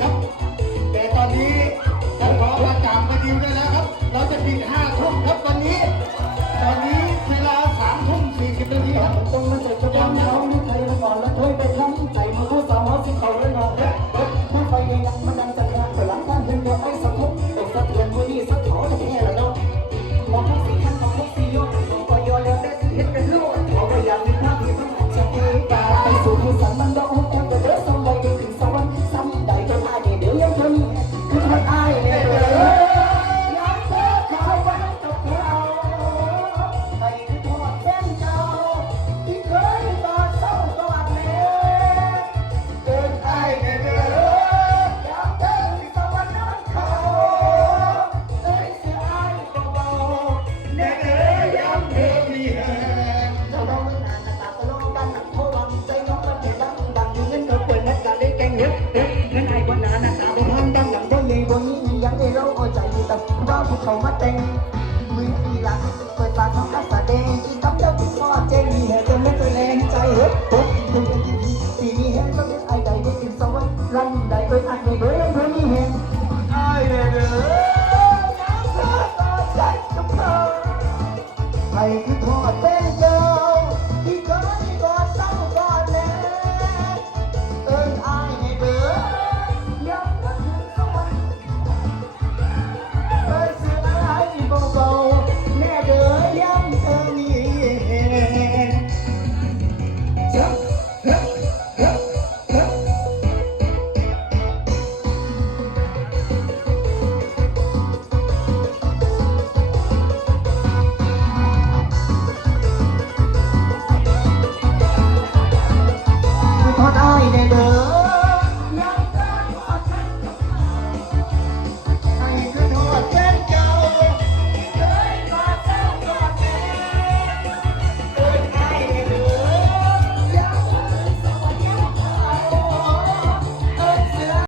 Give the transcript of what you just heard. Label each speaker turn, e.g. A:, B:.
A: ครับ แต่ตอนนี้ฉันขอประกาศมาดิวได้แล้วครับ เราจะปิด เขามาแต่งมือมีหลังเปิดตากทำการแสดงที่ทำเดียวที่พ่อเจนี่แห่จนไม่เคยแรงใจเฮ้ยตบป็นี้แห่ก็เป็นไอใดได้กินสวรรค์รันใดเคยทันไม่เบ้อ Friday,